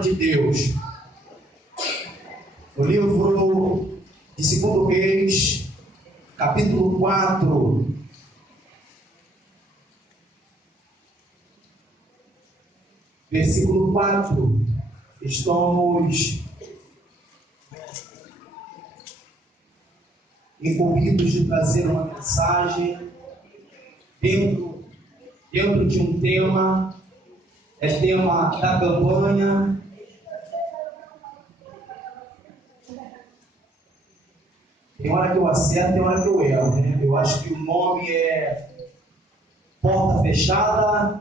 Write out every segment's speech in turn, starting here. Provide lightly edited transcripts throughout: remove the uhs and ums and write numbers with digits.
palavra de Deus no livro de 2 Reis, capítulo 4, versículo 4. Estamos incumbidos de trazer uma mensagem dentro de um tema, tema da campanha. Tem hora que eu acerto, tem hora que eu erro, né? Eu acho que o nome é Porta Fechada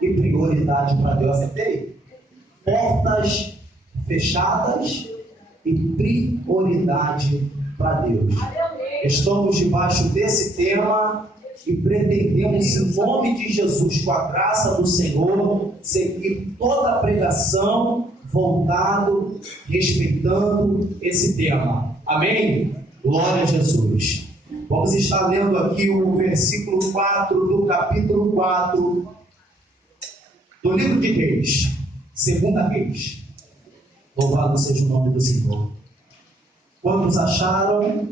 e Prioridade para Deus. Acertei? Portas fechadas e prioridade para Deus. Estamos debaixo desse tema e pretendemos, em nome de Jesus, com a graça do Senhor, seguir toda a pregação voltado, respeitando esse tema. Amém? Glória a Jesus. Vamos estar lendo aqui o versículo 4 do capítulo 4 do livro de Reis, 2 Reis. Louvado seja o nome do Senhor. Quantos acharam?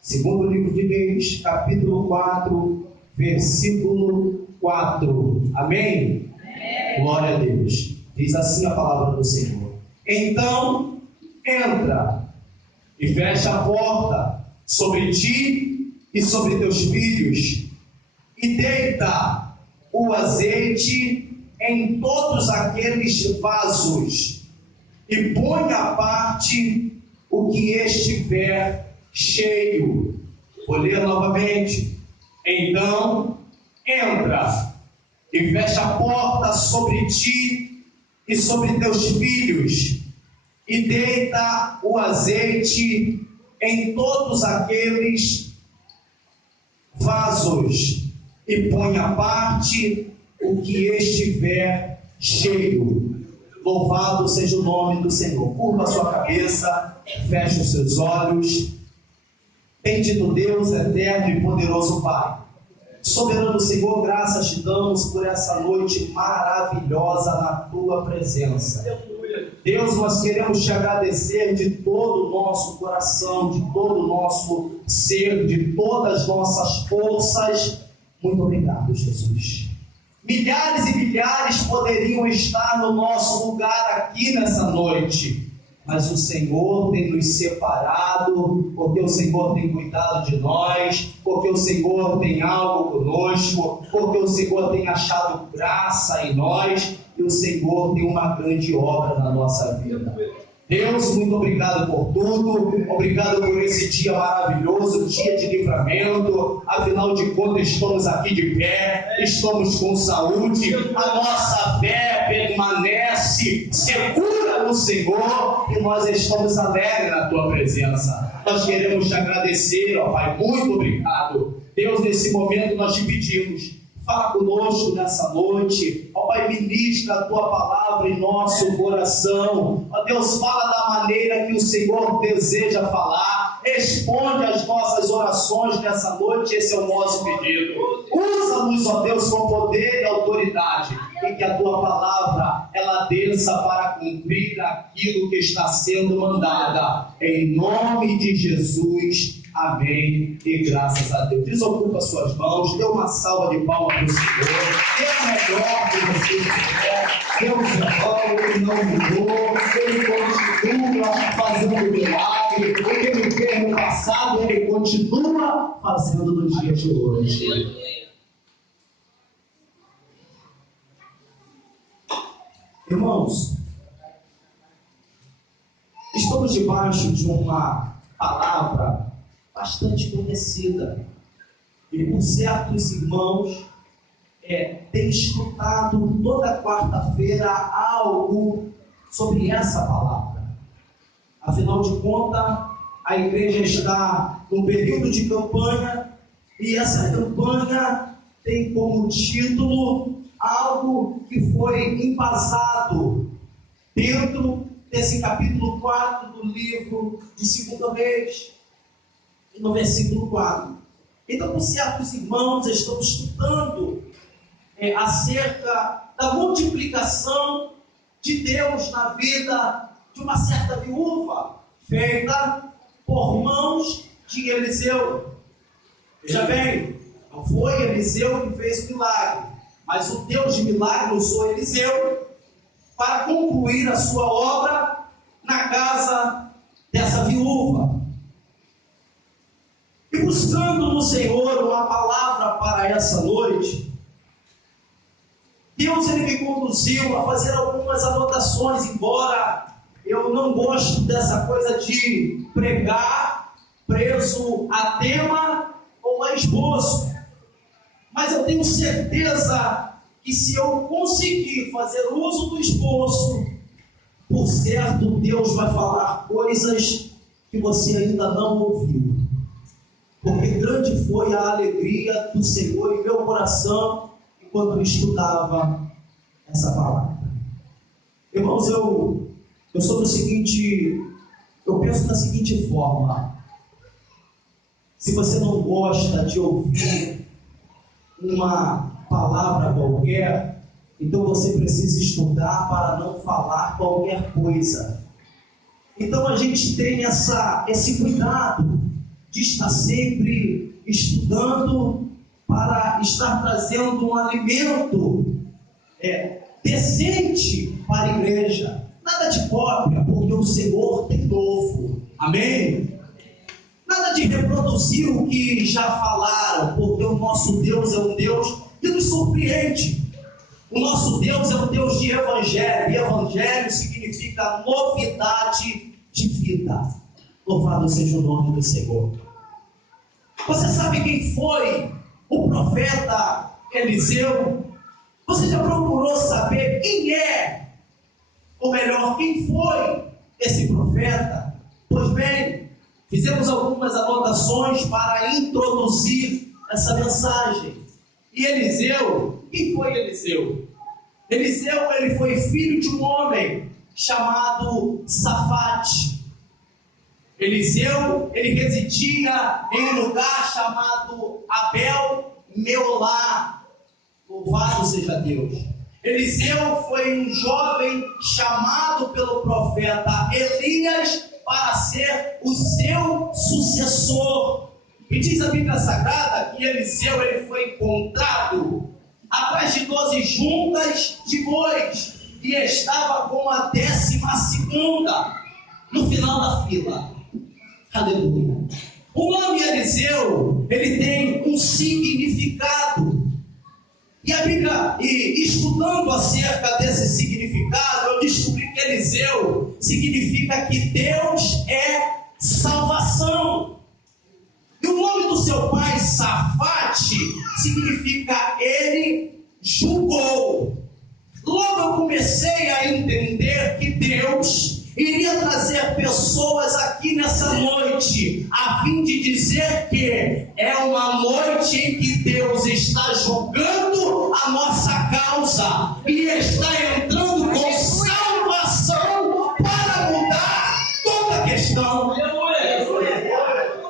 Segundo livro de Reis, capítulo 4, versículo 4. Amém? Amém? Glória a Deus. Diz assim a palavra do Senhor. Então, entra e fecha a porta sobre ti e sobre teus filhos, e deita o azeite em todos aqueles vasos, e põe à parte o que estiver cheio. Vou ler novamente. Então, entra e fecha a porta sobre ti e sobre teus filhos, e deita o azeite em todos aqueles vasos, e põe à parte o que estiver cheio. Louvado seja o nome do Senhor. Curva a sua cabeça, feche os seus olhos. Bendito Deus, eterno e poderoso Pai. Soberano Senhor, graças te damos por essa noite maravilhosa na tua presença. Deus, nós queremos te agradecer de todo o nosso coração, de todo o nosso ser, de todas as nossas forças. Muito obrigado, Jesus. Milhares e milhares poderiam estar no nosso lugar aqui nessa noite, mas o Senhor tem nos separado, porque o Senhor tem cuidado de nós, porque o Senhor tem algo conosco, porque o Senhor tem achado graça em nós, e o Senhor tem uma grande obra na nossa vida. Deus, muito obrigado por tudo, obrigado por esse dia maravilhoso, dia de livramento. Afinal de contas, estamos aqui de pé, estamos com saúde, a nossa fé permanece segura no Senhor e nós estamos alegres na tua presença. Nós queremos te agradecer, ó Pai, muito obrigado. Deus, nesse momento nós te pedimos, fala conosco nessa noite, ó Pai, ministra a tua palavra em nosso coração, ó Deus, fala da maneira que o Senhor deseja falar, responde às nossas orações nessa noite, esse é o nosso pedido. Usa-nos, ó Deus, com poder e autoridade, e que a tua palavra ela desça para cumprir aquilo que está sendo mandada, em nome de Jesus. Amém e graças a Deus. Desocupa suas mãos, dê uma salva de palmas para o Senhor. Dê o melhor que você quiser. Deus é bom, Ele não mudou, Ele continua fazendo milagre. O que Ele fez no passado, Ele continua fazendo no dia de hoje. Irmãos, estamos debaixo de uma palavra bastante conhecida, e por certos irmãos têm escutado toda quarta-feira algo sobre essa palavra. Afinal de contas, a igreja está num período de campanha, e essa campanha tem como título algo que foi embasado dentro desse capítulo 4 do livro de 2 Reis, no versículo 4. Então, com certos irmãos, estão estudando acerca da multiplicação de Deus na vida de uma certa viúva, feita por mãos de Eliseu. Veja bem, não foi Eliseu que fez o milagre, mas o Deus de milagre usou Eliseu para concluir a sua obra na casa dessa viúva. E buscando no Senhor uma palavra para essa noite, Deus ele me conduziu a fazer algumas anotações, embora eu não gosto dessa coisa de pregar preso a tema ou a esboço. Mas eu tenho certeza que se eu conseguir fazer uso do esboço, por certo Deus vai falar coisas que você ainda não ouviu. Porque grande foi a alegria do Senhor em meu coração enquanto eu estudava essa palavra. Irmãos, eu sou do seguinte, eu penso da seguinte forma: se você não gosta de ouvir uma palavra qualquer, então você precisa estudar para não falar qualquer coisa. Então a gente tem esse cuidado de estar sempre estudando para estar trazendo um alimento decente para a igreja. Nada de cópia, porque o Senhor tem novo. Amém? Nada de reproduzir o que já falaram, porque o nosso Deus é um Deus que nos surpreende. O nosso Deus é um Deus de evangelho, e evangelho significa novidade de vida. Louvado seja o nome do Senhor. Você sabe quem foi o profeta Eliseu? Você já procurou saber quem é? Ou melhor, quem foi esse profeta? Pois bem, fizemos algumas anotações para introduzir essa mensagem. E Eliseu, quem foi Eliseu? Eliseu, ele foi filho de um homem chamado Safate. Eliseu, ele residia em um lugar chamado Abel-Meolá. Louvado seja Deus. Eliseu foi um jovem chamado pelo profeta Elias para ser o seu sucessor. E diz a Bíblia Sagrada que Eliseu ele foi encontrado atrás de 12 juntas de bois e estava com a 12ª no final da fila. Aleluia. O nome Eliseu, ele tem um significado. E a Bíblia, estudando acerca desse significado, eu descobri que Eliseu significa que Deus é salvação. E o nome do seu pai, Safate, significa ele julgou. Logo eu comecei a entender que Deus iria trazer pessoas aqui nessa noite, a fim de dizer que é uma noite em que Deus está julgando a nossa causa e está entrando com salvação para mudar toda a questão.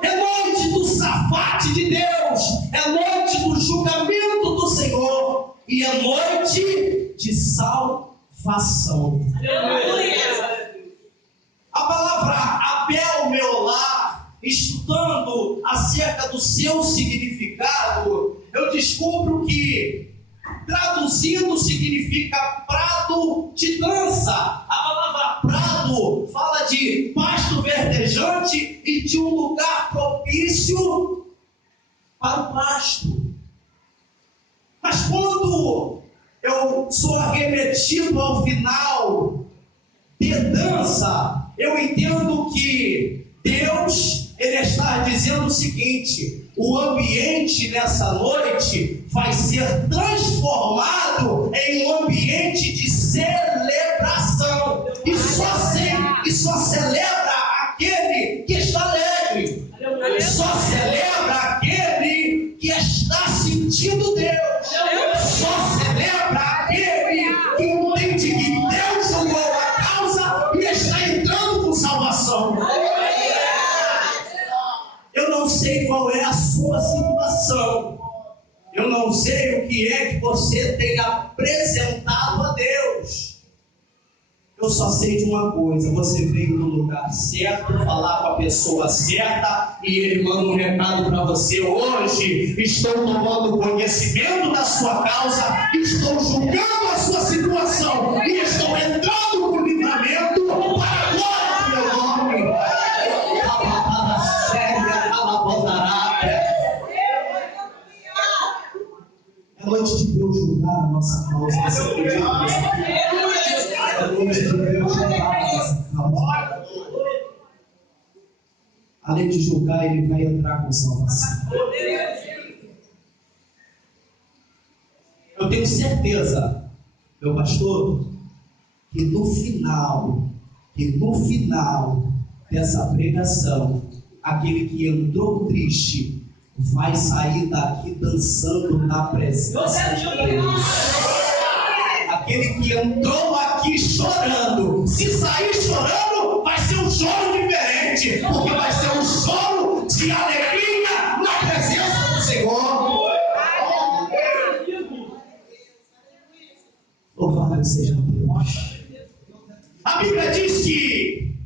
É noite do Safate de Deus, é noite do julgamento do Senhor e é noite de salvação. A palavra Abel-Meolá, estudando acerca do seu significado, eu descubro que traduzindo significa prado de dança. A palavra prado fala de pasto verdejante e de um lugar propício para o pasto. Mas quando eu sou arremetido ao final de dança, eu entendo que Deus, ele está dizendo o seguinte: o ambiente nessa noite vai ser transformado em um ambiente de celebração. E só celebra aquele que está alegre. Só celebra aquele que está sentindo Deus. Só celebra aquele que entende que Deus julgou a causa e está entrando com salvação. Eu não sei qual é a sua situação. Eu não sei o que é que você tem apresentado a Deus. Eu só sei de uma coisa: você veio no lugar certo, falar com a pessoa certa, e ele manda um recado para você. Hoje estou tomando conhecimento da sua causa, estou julgando a sua situação e estou entrando com livramento para a glória do meu nome. É noite de Deus julgar a nossa causa. Você acredita nisso? É noite de Deus julgar a nossa causa. Além de julgar, ele vai entrar com salvação. Eu tenho certeza, meu pastor, que no final dessa pregação, aquele que entrou triste vai sair daqui dançando na presença de Deus. Aquele que entrou aqui chorando, se sair chorando, vai ser um choro diferente, porque vai ser um choro de alegria na presença do Senhor. Louvado seja Deus. A Bíblia diz que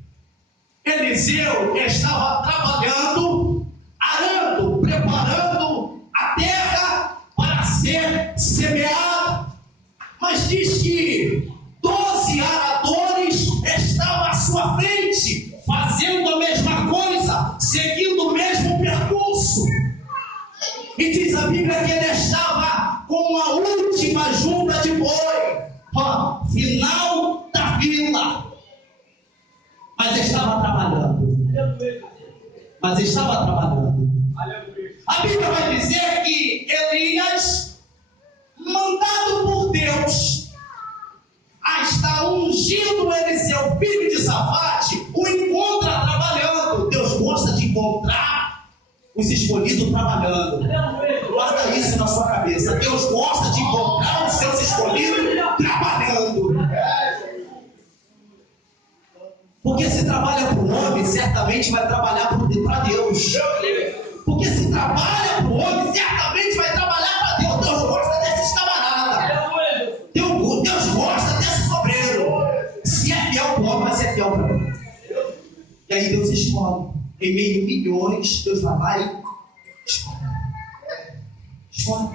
Eliseu estava trabalhando, arando, preparando a terra para ser semeada, mas diz que 12 aradores estavam à sua frente, fazendo a mesma coisa, seguindo o mesmo percurso. E diz a Bíblia que ele estava com a última junta de boi, final da fila, mas estava trabalhando. A Bíblia vai dizer que Elias, mandado por Deus a estar ungindo Eliseu, filho de Safate, o encontra trabalhando. Deus gosta de encontrar os escolhidos trabalhando. Guarda isso na sua cabeça. Deus gosta de encontrar os seus escolhidos trabalhando. Porque se trabalha para o homem, certamente vai trabalhar para Deus. Porque se trabalha para o homem, certamente vai trabalhar para Deus. Deus gosta desses camaradas. Deus gosta desse sobreiro. Se é fiel para o homem, vai ser fiel para Deus. E aí Deus escolhe. Em meio a milhões, Deus vai lá e escolhe.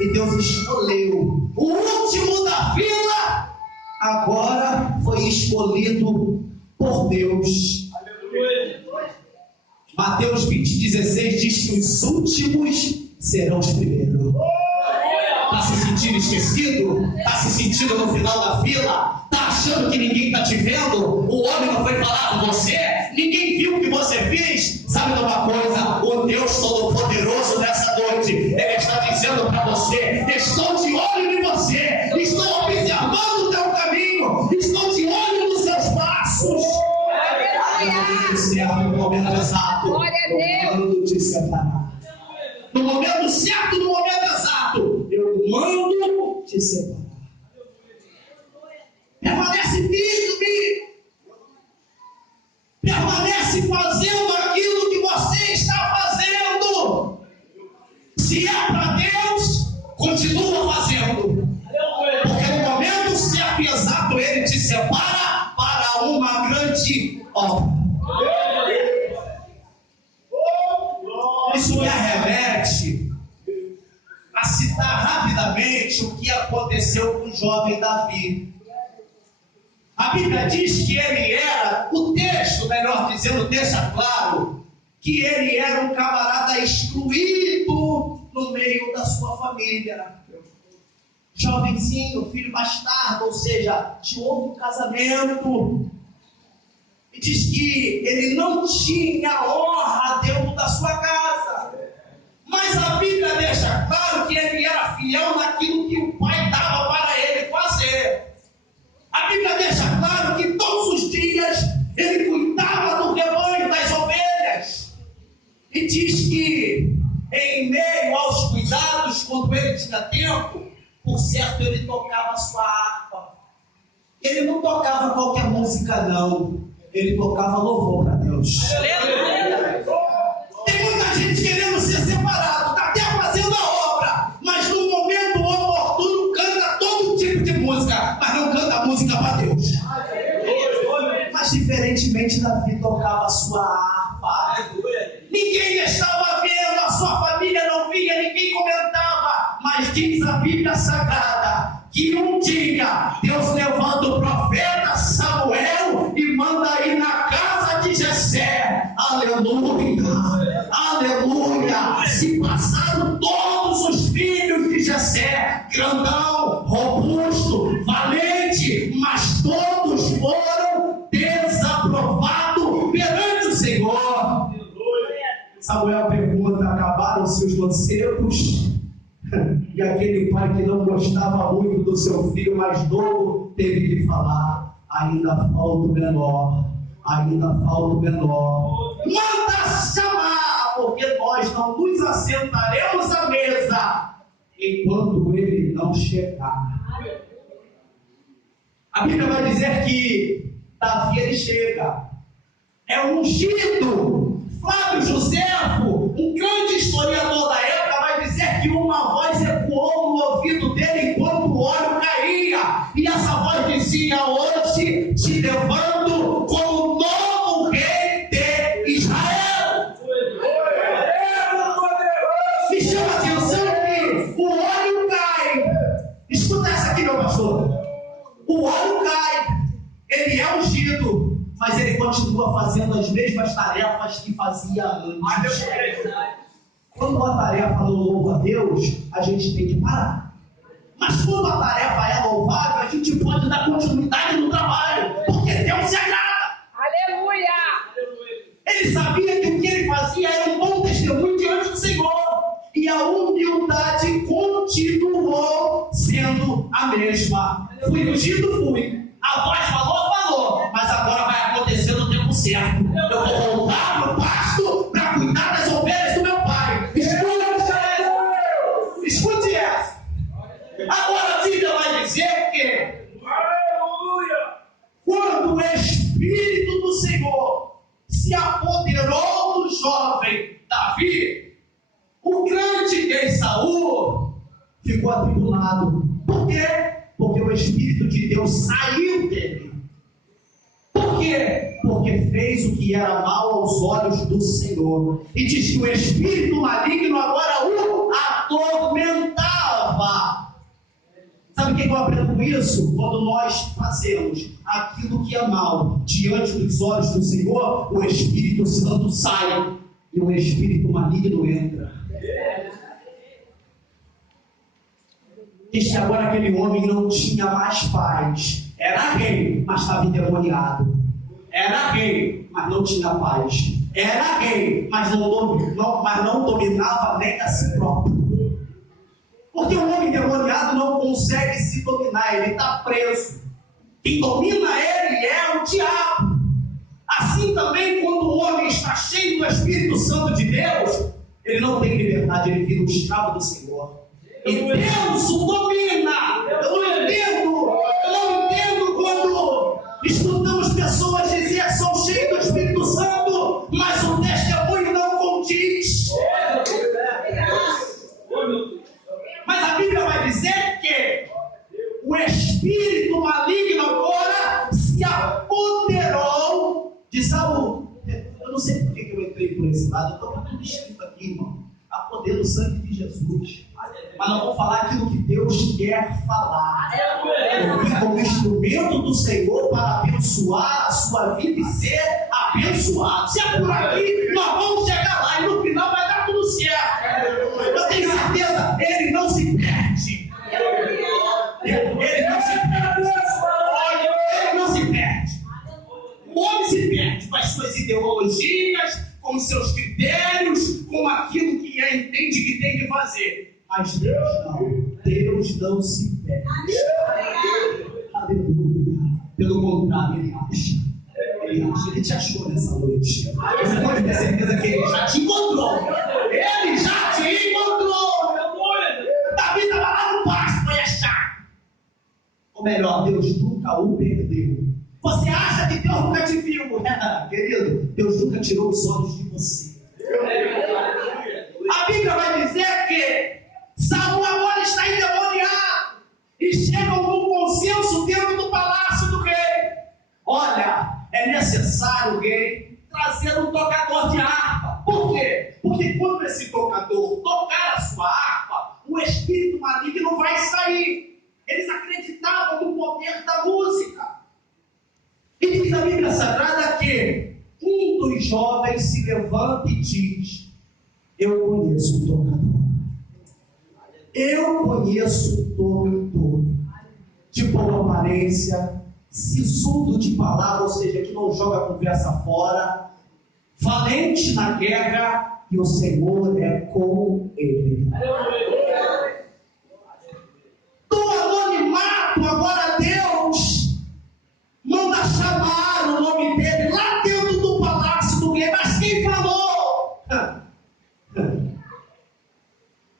E Deus escolheu o último da fila. Agora foi escolhido por Deus. Mateus 20:16 diz que os últimos serão os primeiros. Está se sentindo esquecido? Está se sentindo no final da fila? Está achando que ninguém está te vendo? O homem não foi falar com você? Ninguém viu o que você fez? Sabe de uma coisa? O Deus Todo-Poderoso nessa noite, Ele está dizendo para você: estou de olho em você, estou observando o teu caminho, estou de olho nos seus passos. No momento exato, eu mando te separar. No momento certo, no momento exato, eu mando te separar. Permanece firme. Permanece fazendo aquilo que você está fazendo. Se é para Deus, continua fazendo. Porque no momento certo e exato, Ele te separa para uma grande obra. Isso me arremete a citar rapidamente o que aconteceu com o jovem Davi. A Bíblia diz que ele era, o texto, melhor dizendo, deixa claro, que ele era um camarada excluído no meio da sua família. Jovenzinho, filho bastardo, ou seja, de outro casamento. E diz que ele não tinha honra dentro da sua casa. Mas a Bíblia deixa claro que ele era fiel naquilo que o pai dava para ele fazer. A Bíblia deixa claro que todos os dias ele cuidava do rebanho, das ovelhas. E diz que em meio aos cuidados, quando ele tinha tempo, por certo ele tocava a sua harpa. Ele não tocava qualquer música não. Ele tocava louvor para Deus. Tem muita gente querendo ser separado, está até fazendo a obra, mas no momento oportuno canta canta música para Deus. Mas diferentemente, Davi tocava a sua harpa. Ninguém estava vendo, a sua família não via, ninguém comentava. Mas diz a Bíblia Sagrada que um dia Deus levanta o profeta Samuel e manda ir na casa de Jessé. Aleluia, aleluia. Se passaram todos os filhos de Jessé, grandão, robusto, valente, mas todos foram desaprovados perante o Senhor. Samuel pergunta: acabaram seus mancebos? E aquele pai que não gostava muito do seu filho mais novo teve que falar: ainda falta o menor, ainda falta o menor. Manda chamar, porque nós não nos assentaremos à mesa enquanto ele não chegar. A Bíblia vai dizer que Davi, ele chega, é ungido. Flávio Josefo, um grande historiador da época, vai dizer que uma voz ecoou no ouvido dele enquanto o óleo caía, e essa voz dizia: hoje te levanto como novo rei de Israel. Me chama a atenção que o óleo cai. Escuta essa aqui, meu pastor. O óleo cai, ele é ungido, mas ele continua fazendo as mesmas tarefas que fazia antes. Quando uma tarefa não louva a Deus, a gente tem que parar. Mas quando a tarefa é louvável, a gente pode dar continuidade no trabalho, porque Deus se agrada. Aleluia! Ele sabia que o que ele fazia era um bom testemunho diante do Senhor, e a humildade continuou sendo a mesma. Fui ungido, fui. A voz falou, mas agora vai acontecer no tempo certo. Eu vou voltar para o pasto para cuidar das ovelhas do meu pai. Escute essa. Agora a Bíblia vai dizer que quando o Espírito do Senhor se apoderou do jovem Davi, o grande rei Saul ficou atribulado. Por quê? Porque o Espírito de Deus saiu dele. Por quê? Porque fez o que era mal aos olhos do Senhor. E diz que o espírito maligno agora o atormentava. Sabe o que eu aprendo com isso? Quando nós fazemos aquilo que é mal diante dos olhos do Senhor, o Espírito Santo sai e o espírito maligno entra. Diz que agora aquele homem não tinha mais paz. Era rei, mas estava endemoniado. Era rei, mas não tinha paz. Era rei, mas não dominava nem a si próprio. Porque o homem endemoniado não consegue se dominar, ele está preso. Quem domina ele é o diabo. Assim também, quando o homem está cheio do Espírito Santo de Deus, ele não tem liberdade, ele vira um escravo do Senhor. E Deus o domina. Eu não entendo quando escutamos pessoas dizer que são cheias do Espírito Santo, mas o testemunho não condiz. Mas a Bíblia vai dizer que o espírito maligno agora se apoderou de Saul. Eu não sei por que eu entrei por esse lado, eu estou com tudo escrito aqui, irmão. A poder do sangue de Jesus. Mas não vou falar aquilo que Deus quer falar. Eu vim como instrumento do Senhor para abençoar a sua vida e ser abençoado. Se é por aqui, nós vamos chegar lá e no final vai dar tudo certo. Eu tenho certeza, ele não se perde. Ele não se perde. Ele não se perde. O homem se perde com as suas ideologias, com os seus critérios, com aquilo que entende que tem que fazer. Mas Deus não se perde. Aleluia. Pelo contrário, ele acha. Ele te achou nessa noite. Você pode ter certeza que ele já te encontrou. Ele já te encontrou. Davi estava lá no pasto, foi achar. Ou melhor, Deus nunca o perdeu. Você acha que Deus nunca te viu? Querido, Deus nunca tirou os olhos de você. A Bíblia vai dizer que Saul agora está endemoniado e chegam com consenso dentro do esse tocador tocar a sua harpa, o espírito maligno vai sair. Eles acreditavam no poder da música. E diz a Bíblia Sagrada que um dos jovens se levanta e diz: eu conheço o tocador. Eu conheço o tocador. De boa aparência, sisudo de palavra, ou seja, que não joga a conversa fora, valente na guerra, e o Senhor é com ele. Do anonimato, agora Deus manda chamar o nome dele lá dentro do palácio do rei. Mas quem falou?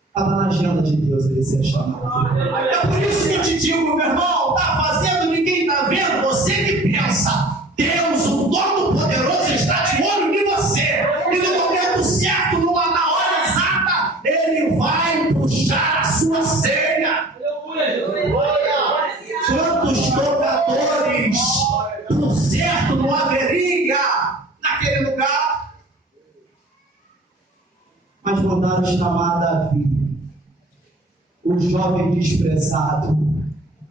Estava na agenda de Deus ele ser chamado. É por isso que eu te digo, meu irmão, está fazendo, ninguém está vendo, você que pensa. Deus, o Todo-Poderoso, está de olho em você. E no momento certo, na hora exata, ele vai puxar a sua senha. Quantos tocadores, por certo, não haveria naquele lugar? Mas mandaram chamar Davi, o jovem desprezado,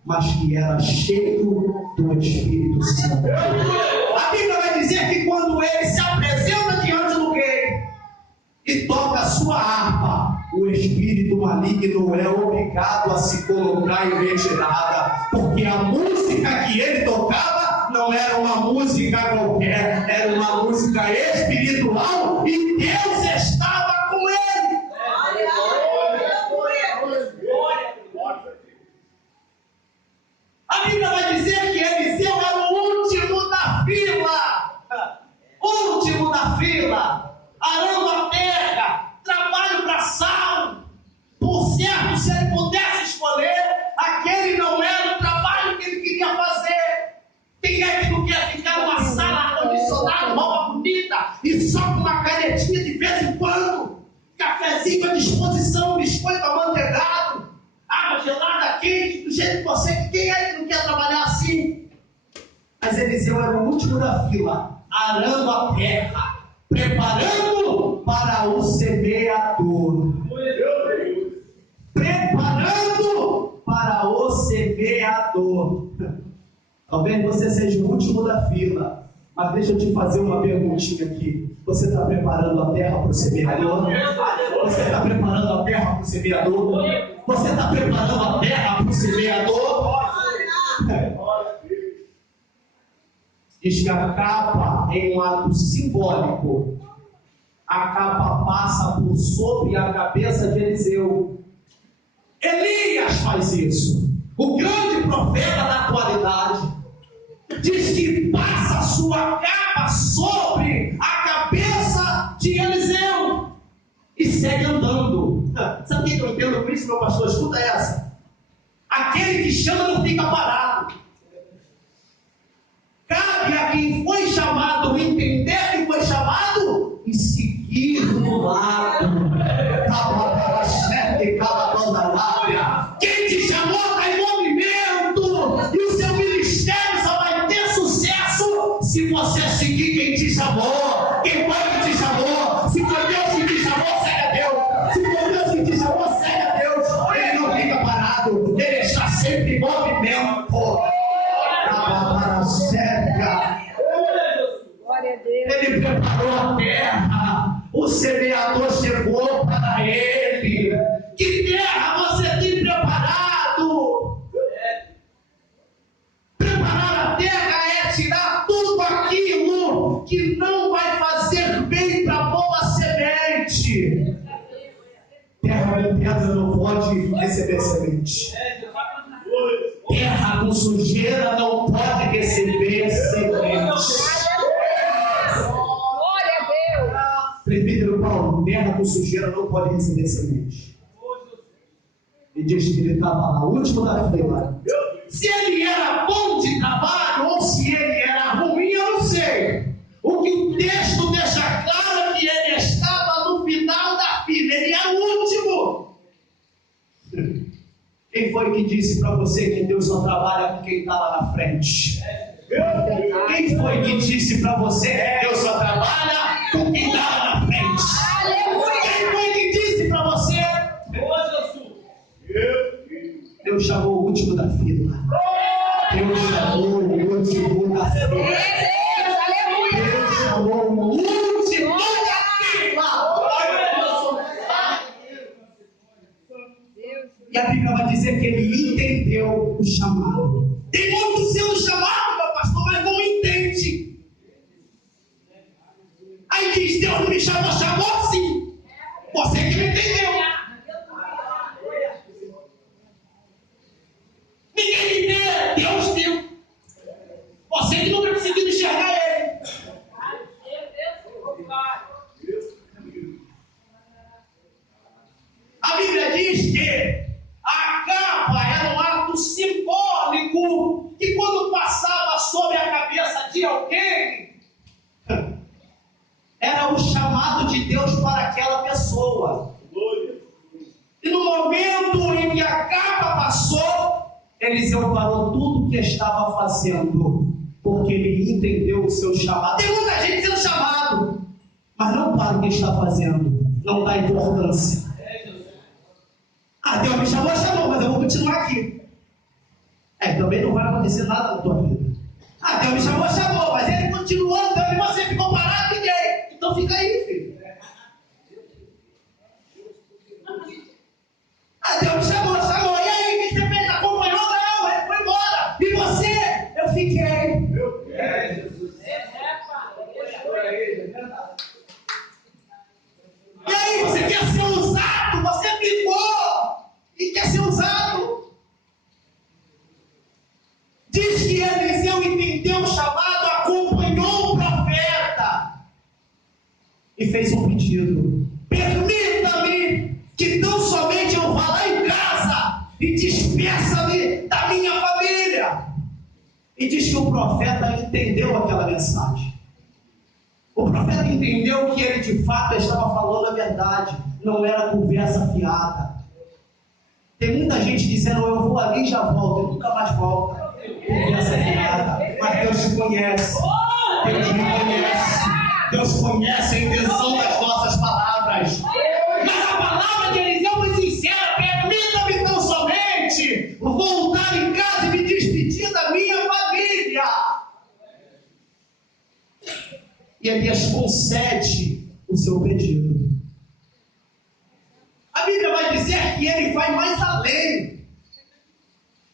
mas que era cheio do Espírito Santo. A Bíblia vai dizer que quando ele se apresenta diante do rei e toca a sua harpa, o espírito maligno é obrigado a se colocar em retirada, porque a música que ele tocava não era uma música qualquer, era uma música espiritual e Deus estava com ele. A Bíblia vai dizer que Eliseu era o último da fila. Último da fila. Arando a terra. Trabalho para Saulo. Por certo, se ele pudesse escolher, aquele não era o trabalho que ele queria fazer. Quem é que não quer ficar numa sala ar-condicionada, roupa bonita e só com uma canetinha de vez em quando? Cafezinho à disposição, biscoito amanteigado. Água gelada, quente, do jeito que você. Quem é que não quer trabalhar assim? Mas Eliseu era o último da fila, arando a terra, preparando para o semeador. Preparando para o semeador. Talvez você seja o último da fila, mas deixa eu te fazer uma perguntinha aqui. Você está preparando a terra para o semeador? Você está preparando a terra para o semeador? Você está preparando a terra para o semeador? Diz que a capa é um ato simbólico. A capa passa por sobre a cabeça de Eliseu. Elias faz isso. O grande profeta da atualidade diz que passa a sua capa sobre a cabeça de Eliseu e segue andando. Sabe o que eu entendo com isso, meu pastor? Escuta essa. Aquele que chama não fica parado. Cabe a quem foi chamado entender que foi chamado e seguir no lado. Quem te chamou está em movimento e o seu ministério só vai ter sucesso se você seguir quem te chamou. Quem foi que te chamou? Se foi Deus que te chamou, segue a Deus. Se foi Deus que te chamou, segue a Deus. Ele não fica parado, ele está sempre em movimento. Ele preparou a terra, o semeador chegou para ele. Que terra você tem preparado? Preparar a terra é tirar tudo aquilo que não vai fazer bem para a boa semente. Terra com pedra não pode receber semente. Terra com sujeira não pode receber semente. Presbítero Paulo, terra com sujeira não pode receber semente. E diz que ele estava lá, último da fila. Se ele era bom de trabalho ou se ele era ruim, eu não sei. O que o texto deixa claro é que ele estava no final da fila, ele era o último. Quem foi que disse para você que Deus só trabalha com quem está lá na frente? Quem foi que disse para você que Deus só trabalha com quem está lá na frente? Quem foi que último da fila. Deus chamou o último da fila. Deus chamou o último da fila. E a Bíblia vai dizer que ele entendeu o chamado. Tem muitos sendo chamados, meu pastor, mas não entende. Aí diz, Deus não me chamou, chamou sim. Você que não entendeu. Ninguém me vê, Deus viu. Você que não está conseguindo enxergar ele. A Bíblia diz que a capa era um ato simbólico que quando passava sobre a cabeça de alguém, era o chamado de Deus para aquela pessoa. E no momento em que a capa passou, Eliseu parou tudo o que estava fazendo, porque ele entendeu o seu chamado. Tem muita gente sendo chamado, mas não para o que está fazendo, não dá importância. Deus me chamou, mas eu vou continuar aqui. Também não vai acontecer nada na tua vida. Deus me chamou, mas ele continuou andando e você ficou parado, ninguém. Então fica aí, filho. Deus me chamou. E aí, o que você fez? Acompanhou? Não, ele foi embora. E você? Eu fiquei. E aí, você quer ser usado? Você ficou e quer ser usado. Diz que Eliseu entendeu o chamado, acompanhou o profeta e fez um pedido: permita-me que tão somente eu vá lá em casa e despeça-me da minha família. E diz que o profeta entendeu aquela mensagem. O profeta entendeu que ele de fato estava falando a verdade, não era conversa fiada. Tem muita gente dizendo, eu vou ali e já volto, e nunca mais volta. Conversa fiada. Mas Deus te conhece. Deus me conhece. Deus conhece a intenção das nossas palavras. Mas a palavra de Eliseu foi sincera: permita-me tão somente voltar em casa e me despedir da minha família. E Elias concede o seu pedido. A Bíblia vai dizer que ele vai mais além.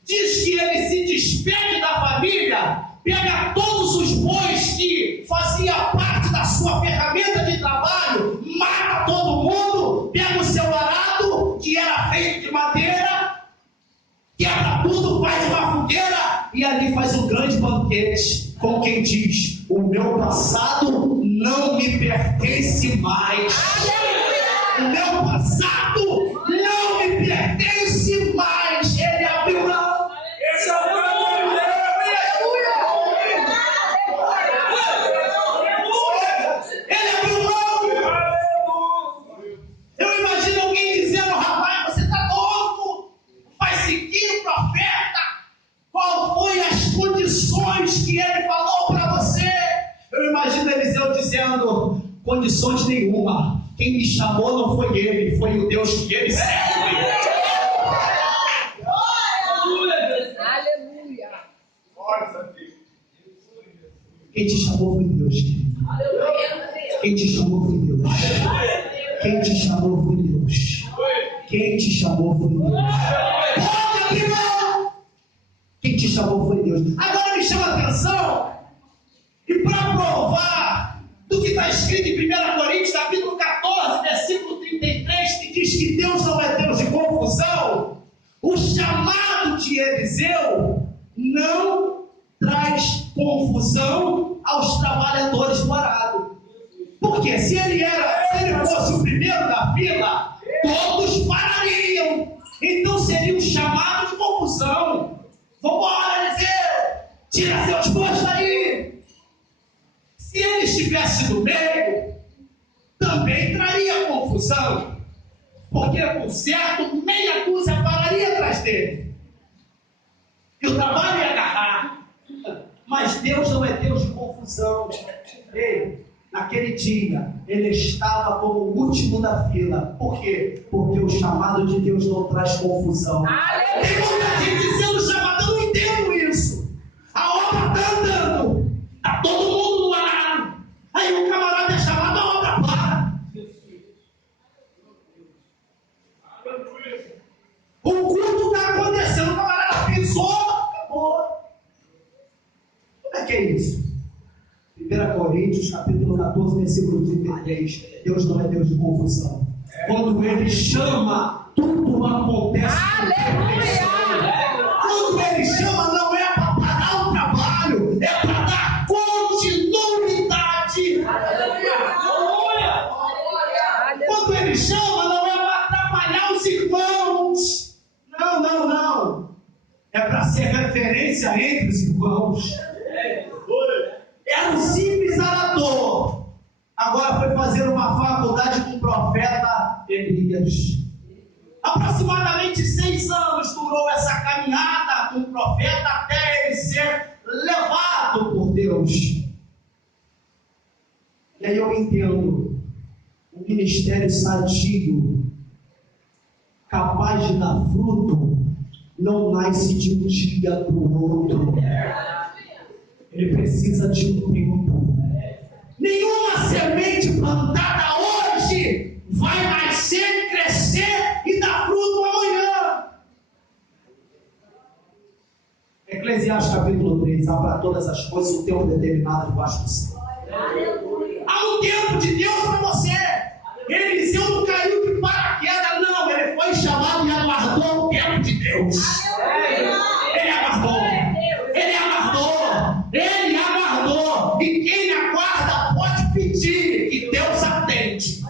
Diz que ele se despede da família, pega todos os bois que fazia parte da sua ferramenta de trabalho, mata todo mundo, pega o seu arado, que era feito de madeira, quebra tudo, faz uma fogueira e ali faz um grande banquete, com quem diz: o meu passado não me pertence mais. O meu passado não me pertence mais. Ele abriu mão. Ele abriu mão. Eu imagino alguém dizendo: rapaz, você está louco, vai seguir o profeta. Qual foi as condições que ele falou para você? Eu imagino Eliseu dizendo: condições nenhuma. Quem me chamou não foi ele, foi o Deus que ele serve. Aleluia. Quem te chamou foi Deus. Quem te chamou foi Deus. Quem te chamou foi Deus. Quem te chamou foi Deus. Pode abrir mão. Quem te chamou foi Deus. Agora me chama a atenção, e para provar do que está escrito em 1 Coríntios, capítulo 14, versículo 33, que diz que Deus não é Deus de confusão, o chamado de Eliseu não traz confusão aos trabalhadores do arado. Porque se ele fosse o primeiro da fila, todos parariam. Então seria um chamado de confusão. Vambora, Eliseu! Tira seus postos aí! Se ele estivesse no meio, também traria confusão. Porque, por certo, meia dúzia pararia atrás dele. E o trabalho ia agarrar. Mas Deus não é Deus de confusão. Ei, naquele dia, ele estava como o último da fila. Por quê? Porque o chamado de Deus não traz confusão. Tem muita gente sendo que é isso? 1 Coríntios, capítulo 14, versículo 33. Deus não é Deus de confusão. Quando Ele chama, tudo acontece. Quando Ele chama, não é para parar o trabalho, é para dar continuidade. Quando Ele chama, não é para atrapalhar os irmãos. Não. É para ser referência entre os irmãos. Era um simples arador. Agora foi fazer uma faculdade com o profeta Elias. Aproximadamente 6 anos durou essa caminhada com o profeta até ele ser levado por Deus. E aí eu entendo, um ministério sadio, capaz de dar fruto, não nasce de um dia para o outro. Ele precisa de um tempo. Nenhuma semente plantada hoje vai nascer, crescer e dar fruto amanhã. Eclesiastes capítulo 3, há para todas as coisas um tempo determinado debaixo do céu. Há um tempo de Deus para você. Eliseu não caiu de paraquedas, não. Ele foi chamado e aguardou o tempo de Deus. Ele aguardou. E quem aguarda pode pedir, que Deus atende.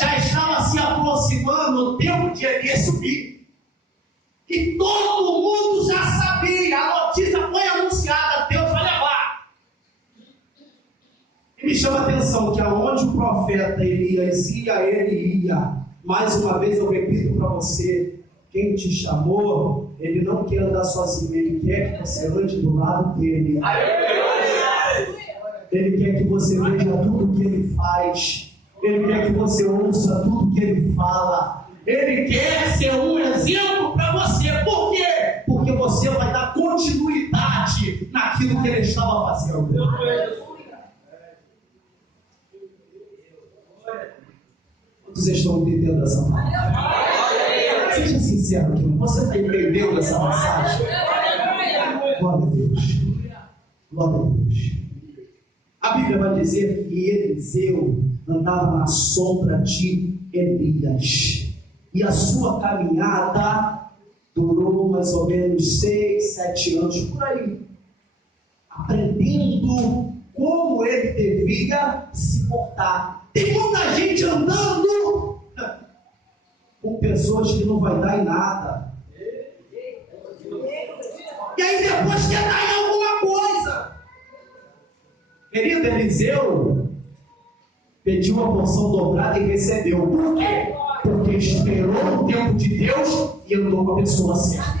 Já estava se aproximando o tempo de Elias subir. E todo mundo já sabia, a notícia foi anunciada, Deus vai levar. E me chama a atenção que aonde o profeta Elias ia, ele ia. Mais uma vez eu repito para você, quem te chamou, ele não quer andar sozinho, ele quer que você ande do lado dele. Ele quer que você veja tudo que ele faz. Ele quer que você ouça tudo que ele fala. Ele quer ser um exemplo para você. Por quê? Porque você vai dar continuidade naquilo que ele estava fazendo. Vocês estão entendendo essa palavra? Seja sincero aqui, você está entendendo essa mensagem? Glória a Deus. Glória a Deus. A Bíblia vai dizer que Eliseu andava na sombra de Elias. E a sua caminhada durou mais ou menos 6, 7 anos, por aí. Aprendendo como ele devia se portar. Tem muita gente andando com pessoas que não vai dar em nada. E aí depois quer dar em alguma coisa. Querido, Eliseu pediu uma porção dobrada e recebeu. Por quê? Porque esperou o tempo de Deus e andou com a pessoa certa.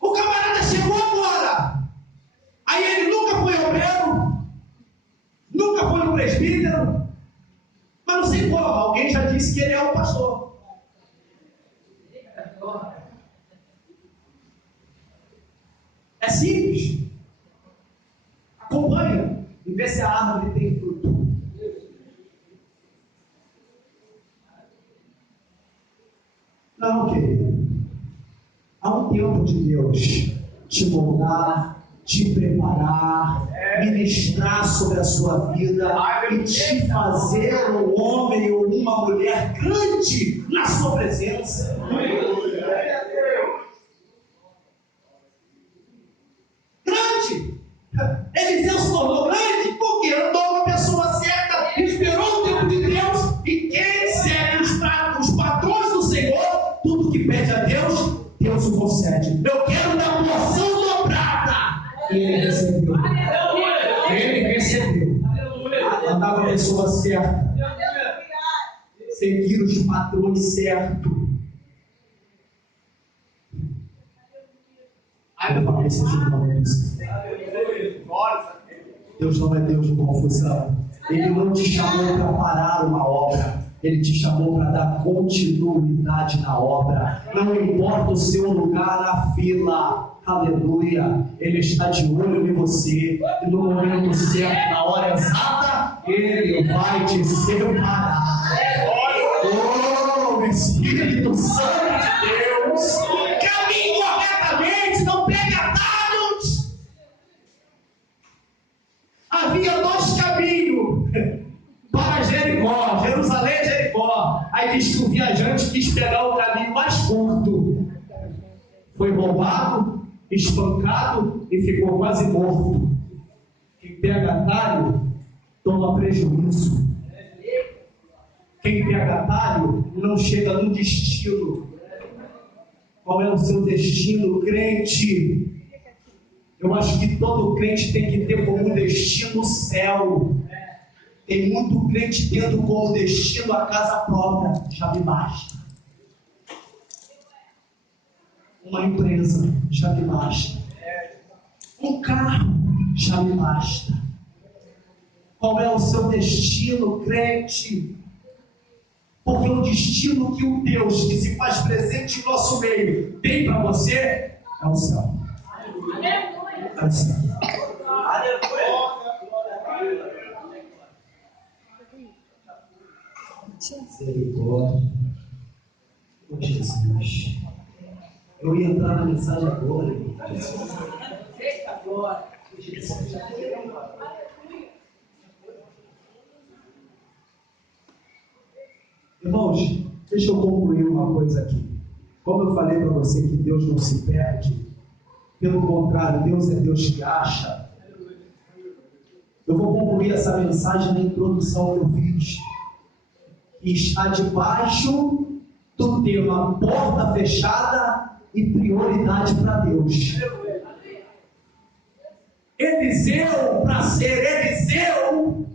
O camarada chegou agora. Aí ele nunca foi obreiro, nunca foi no presbítero, mas não sei como, alguém já disse que ele é o pastor. É simples. Acompanha e vê se a árvore tem fruto. Não, querido. Há um tempo de Deus te moldar, te preparar, ministrar sobre a sua vida e te fazer um homem ou uma mulher grande na sua presença. Grande! Eliseu se tornou grande porque andou com a pessoa certa, esperou o tempo de Deus, e quem segue os padrões do Senhor, tudo que pede a Deus, Deus o concede. Eu quero dar porção dobrada. E ele recebeu. Ele recebeu. Andar com a pessoa certa. Seguir os padrões certos. Aí eu falei, seus irmãos. Deus não é Deus de confusão. Ele não te chamou para parar uma obra. Ele te chamou para dar continuidade na obra. Não importa o seu lugar na fila. Aleluia. Ele está de olho em você. E no momento certo, na hora exata, Ele vai te separar. Espírito Santo de Deus. Caminhe corretamente, não pegue atalhos. Havia 2 caminhos para Jericó, Jerusalém e Jericó. Aí diz que o viajante quis pegar o caminho mais curto. Foi roubado, espancado e ficou quase morto. Quem pega atalho, toma prejuízo. Quem pega atalho, não chega no destino. Qual é o seu destino, crente? Eu acho que todo crente tem que ter como destino o céu. Tem muito crente tendo como destino a casa própria. Já me basta. Uma empresa, já me basta. Um carro, já me basta. Qual é o seu destino, crente? Porque o destino que o Deus que se faz presente em nosso meio tem para você é o céu. É o céu. Misericórdia. Oh, Jesus. Eu ia entrar na mensagem agora. Jesus. Irmãos, deixa eu concluir uma coisa aqui. Como eu falei para você que Deus não se perde, pelo contrário, Deus é Deus que acha. Eu vou concluir essa mensagem na introdução que eu fiz. E está debaixo do tema porta fechada e prioridade para Deus. Eliseu, para ser Eliseu,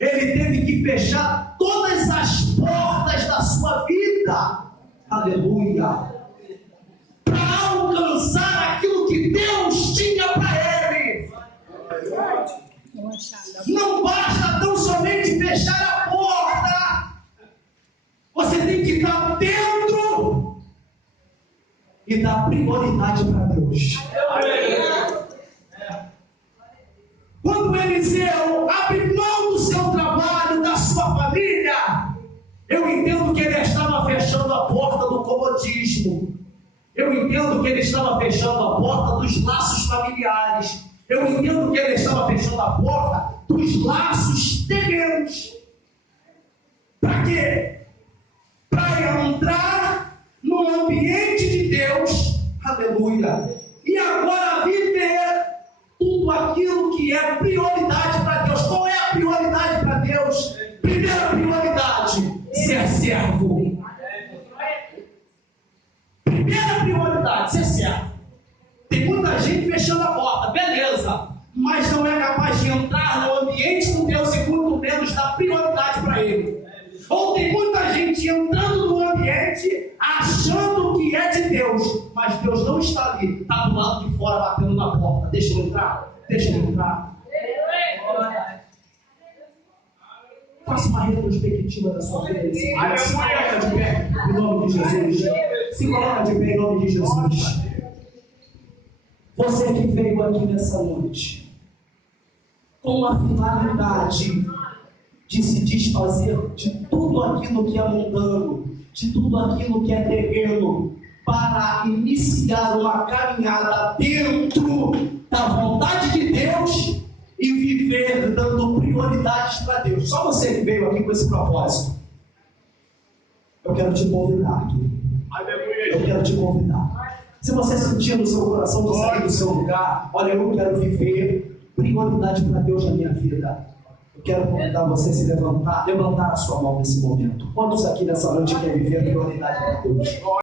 ele teve que fechar todas as portas da sua vida. Aleluia. Para alcançar aquilo que Deus tinha para ele. Não basta tão somente fechar a porta. Você tem que estar dentro e dar prioridade para Deus. Quando Eliseu abre mão do seu trabalho, da sua família, eu entendo que ele estava fechando a porta do comodismo. Eu entendo que ele estava fechando a porta dos laços familiares. Eu entendo que ele estava fechando a porta dos laços terrenos. Para quê? Para entrar no ambiente de Deus, aleluia, e agora viver tudo aquilo que é prioridade para Deus. Qual é a prioridade para Deus? Primeira prioridade, ser servo. Primeira prioridade, ser servo. Tem muita gente fechando a porta, beleza, mas não é capaz de entrar no ambiente com Deus e muito menos dar prioridade para Ele. Ou tem muita gente entrando no ambiente achando que é de Deus, mas Deus não está ali, está do lado de fora batendo na porta. Deixa eu entrar, deixa eu entrar. Faça uma retrospectiva da sua vida. Se coloca de pé em nome de Jesus. Se coloca de pé em nome de Jesus. Você que veio aqui nessa noite com a finalidade de se desfazer de tudo aquilo que é mundano, de tudo aquilo que é terreno, para iniciar uma caminhada dentro da vontade de Deus e viver dando prioridades para Deus. Só você que veio aqui com esse propósito. Eu quero te convidar aqui. Eu quero te convidar. Se você sentir no seu coração de sair do seu lugar, olha, eu quero viver prioridade para Deus na minha vida. Eu quero convidar você a se levantar a sua mão nesse momento. Quantos aqui nessa noite querem viver prioridade para Deus?